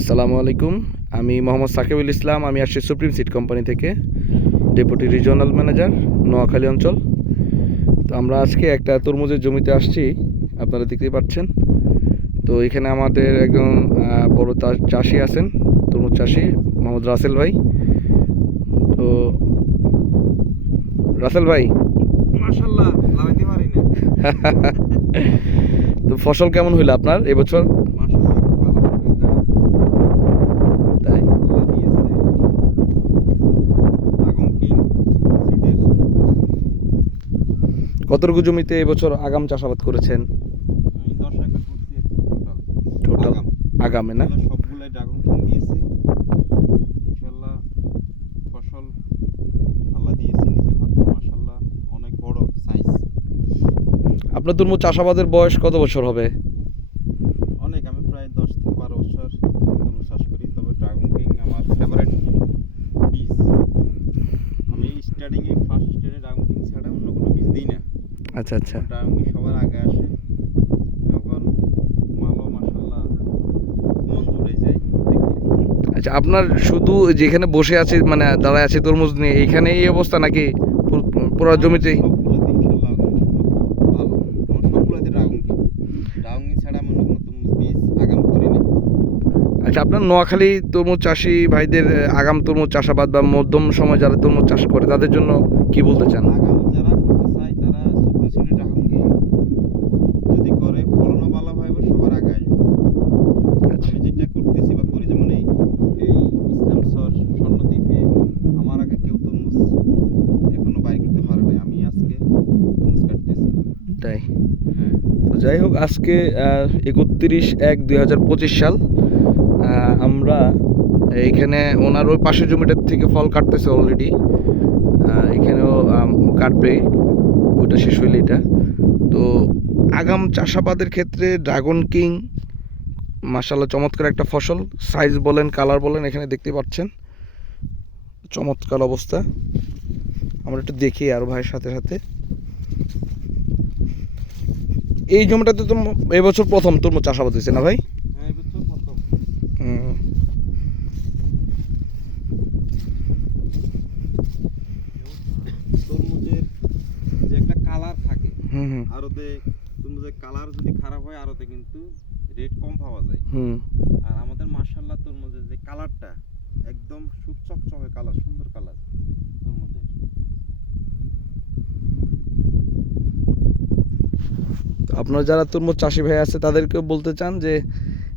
আসসালামু আলাইকুম। আমি মোহাম্মদ সাকিবুল ইসলাম। আমি আসছি সুপ্রিম সিড কোম্পানি থেকে, ডেপুটি রিজিওনাল ম্যানেজার, নোয়াখালী অঞ্চল। তো আমরা আজকে একটা তরমুজের জমিতে আসছি, আপনারা দেখতেই পাচ্ছেন। তো এখানে আমাদের একজন বড় চাষি আছেন, তরমুজ চাষি মোহাম্মদ রাসেল ভাই। তো রাসেল ভাই, মাশাআল্লাহ লাগাইতে পারি না। তো ফসল কেমন হইলো আপনার এবছর? মাশাআল্লাহ খুব আলহামদুলিল্লাহ। তাই আল্লাহ দিয়েছে আগুন কিং সিডের। কতটুকু জমিতে এবছর আগাম চাষাবাদ করেছেন? আমি 10 একর করছি আর কি টোটাল আগাম। আগামে না? সবগুলাই ড্রাগন কিং দিয়েছে। ইনশাআল্লাহ ফসল আল্লাহ দিয়েছে নিজের হাতে, মাশাআল্লাহ অনেক বড় সাইজ। আপনার তরমুজ চাষাবাদের বয়স কত বছর হবে? অনেক, আমি প্রায় 10 থেকে 12 বছর তরমুজ চাষ করি। তবে ড্রাগন কিং আমার ফেভারিট বীজ। আমি স্টার্টিংয়ে ফার্স্ট স্টেজে ড্রাগন কিং ছাড়া অন্য কোনো বীজ দিই না। আচ্ছা আচ্ছা। ড্রাগন কিং সবার আগে আসে, যখন মালও মাশাআল্লাহ মন জুড়ে যায় দেখতে। আচ্ছা, আপনার শুধু যেখানে বসে আছে মানে দাঁড়ায় আছে তরমুজ নিয়ে, এইখানে এই অবস্থা নাকি পুরো জমিতেই? সবগুলোতে ইনশাআল্লাহ ভালো। আমার সবগুলোতে ড্রাগন কিং। ড্রাগন কিং ছাড়া আমি অন্য কোনো তরমুজ বীজ আগাম করি না। আচ্ছা, আপনার নোয়াখালী তরমুজ চাষি ভাইদের আগাম তরমুজ চাষাবাদ বা মধ্যম সময় যারা তরমুজ চাষ করে তাদের জন্য কি বলতে চান? আগাম যারা করতে চায় তারা সুপার সিডের ড্রাগন কিং যদি করে ফলনও ভালো হয়, সবার আগে আসবে। আচ্ছা আমি যেটা করতেছি বা করি, যেমন এই ইসলাম সর স্বর্ণদ্বীপে আমার আগে কেউ তরমুজ এখনো বাইর করতে পারে নাই, আমি আজকে তরমুজ কাটতেছি। তাই। তো যাই হোক, আজকে 31/1/2025 সাল। আমরা এইখানে ওনার ওই পাশের জমিটার থেকে ফল কাটতেছে অলরেডি। এখানেও কাটবে, ওইটা শেষ হইলে এটা। তো আগাম চাষাবাদের ক্ষেত্রে ড্রাগন কিং মাশাআল্লাহ চমৎকার একটা ফসল। সাইজ বলেন, কালার বলেন, এখানে দেখতে পাচ্ছেন চমৎকার অবস্থা। আমরা একটু দেখি আর ভাইয়ের সাথে সাথে। এই জমিটাতে তো এবছর প্রথম তরমুজ চাষাবাদ হয়েছে না ভাই? হ্যাঁ, এই বছর প্রথম। হুম। তরমুজের যে একটা কালার থাকে, হুম হুম আরতে তরমুজের কালার যদি খারাপ হয় আরতে কিন্তু রেট কম পাওয়া যায়। হুম। আর আমাদের মাশাআল্লাহ তরমুজের যে কালারটা একদম চকচকে কালার, সুন্দর কালার তরমুজের। তো আপনারা যারা তরমুজ চাষি ভাই আছে তাদেরকে বলতে চান যে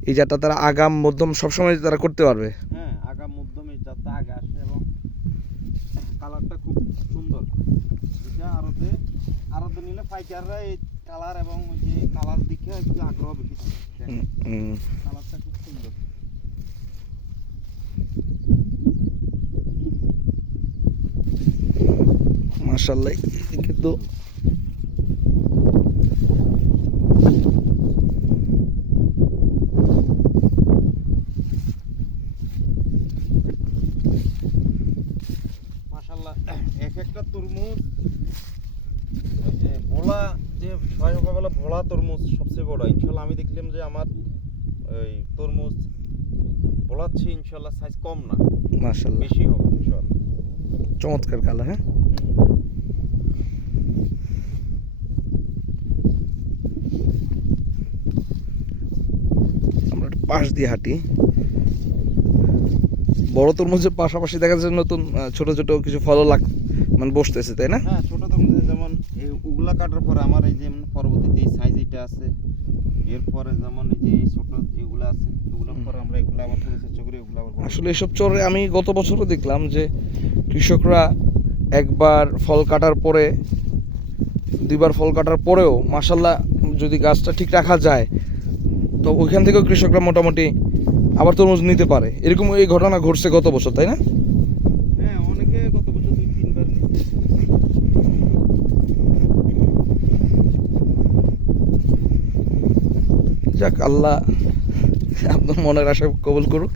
এই জাতটা তারা আগাম মধ্যম সবসময় তারা করতে পারবে। হ্যাঁ, আগাম মধ্যমে যাতে আগে আসে এবং কালারটা খুব সুন্দর। এটা আরতে নিলে পাইকাররা এই কালার এবং ওই যে কালার দেখে একটু আগ্রহ বেশি থাকে। কালারটা খুব সুন্দর। মাশাআল্লাহ। কিন্তু মাশাআল্লাহ এক একটা তরমুজ, ওই যে ভোলা, যে সবাইবেলা ভোলা তরমুজ সবচেয়ে বড়। ইনশাআল্লাহ আমি দেখলাম যে আমার ওই তরমুজ ভোলার চেয়ে ইনশাআল্লাহ সাইজ কম না, মাশাআল্লাহ বেশি হবে ইনশাআল্লাহ। চমৎকার কালার। হ্যাঁ, আমরা একটু পাশ দিয়ে হাঁটি। বড় তরমুজের পাশাপাশি দেখা যাচ্ছে নতুন ছোট ছোট কিছু ফলও মানে বসতেছে, তাই না? হ্যাঁ, ছোট তরমুজ যেমন এই উগলা কাটার পরে আমার এই যে পরবর্তীতে এই সাইজ এটা আছে, এরপরে যেমন এই যে এই ছোট এগুলো আছে, এগুলোর পরে আমরা এগুলো আবার পরিচর্যা করে এগুলো আবার আসলে এসব চরে আমি গত বছরও দেখলাম যে কৃষকরা একবার ফল কাটার পরে, দুইবার ফল কাটার পরেও মাশাআল্লাহ যদি গাছটা ঠিক রাখা যায় তো ওইখান থেকেও কৃষকরা মোটামুটি আবার তরমুজ নিতে পারে। এরকম এই ঘটনা ঘটছে গত বছর, তাই না? হ্যাঁ, অনেকে গত বছর 2-3 বার নিচ্ছে। যাক, আল্লাহ আপনার মনের আশা কবুল করুক।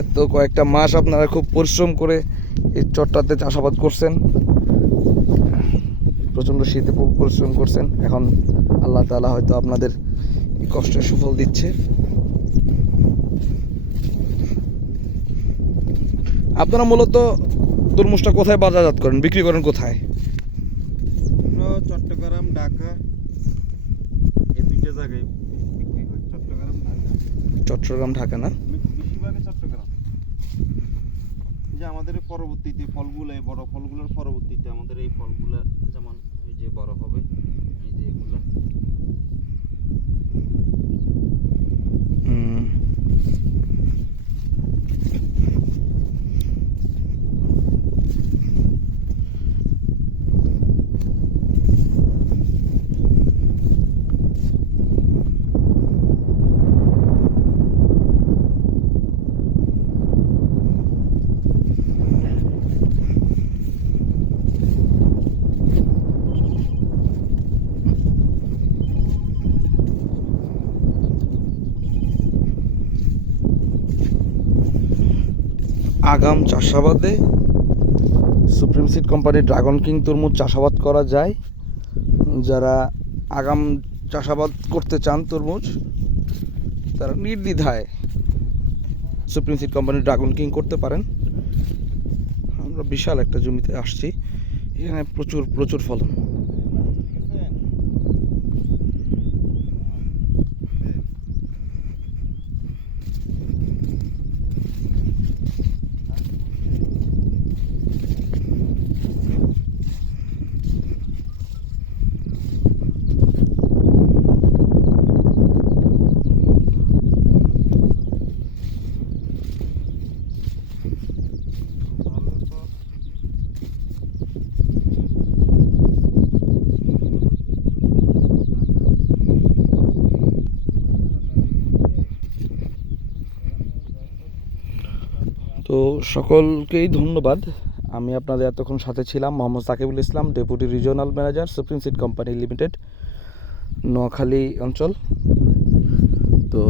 এত কয়েকটা মাস আপনারা খুব পরিশ্রম করে এই চরটাতে চাষাবাদ করছেন, প্রচণ্ড শীতে পরিশ্রম করছেন। এখন আল্লাহ তাআলা হয়তো আপনাদের এই কষ্টের সুফল দিচ্ছে। আপনারা মূলত তরমুজটা কোথায় বাজারজাত করেন, বিক্রি করেন কোথায়? আমরা চট্টগ্রাম, ঢাকা এই দুইটা জায়গায় বিক্রি হয়। চট্টগ্রাম, ঢাকা, চট্টগ্রাম, ঢাকা না? বেশিরভাগই চট্টগ্রাম। যে আমাদের এই পরবর্তীতে ফলগুলো, এই বড় ফলগুলোর পরবর্তীতে আমাদের এই ফলগুলো যেমন এই যে বড় হবে, এই যে এগুলা হুম। আগাম চাষাবাদে সুপ্রিম সিড কোম্পানির ড্রাগন কিং তরমুজ চাষাবাদ করা যায়। যারা আগাম চাষাবাদ করতে চান তরমুজ, তারা নির্দ্বিধায় সুপ্রিম সিড কোম্পানির ড্রাগন কিং করতে পারেন। আমরা বিশাল একটা জমিতে আসছি, এখানে প্রচুর প্রচুর ফলন। তো সকলকেই ধন্যবাদ। আমি আপনাদের এতক্ষণ সাথে ছিলাম Mohammad Sakibul Islam, deputy regional manager, Supreme Seed company limited, Noakhali অঞ্চল। তো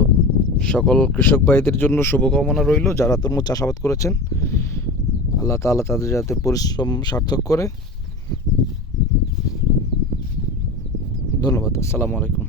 সকল কৃষক ভাইদের জন্য শুভকামনা রইল, যারা তরমুজ চাষাবাদ করেছেন। আল্লাহ তাআলা তাদের যাতে পরিশ্রম সার্থক করে। ধন্যবাদ। আসসালামু আলাইকুম।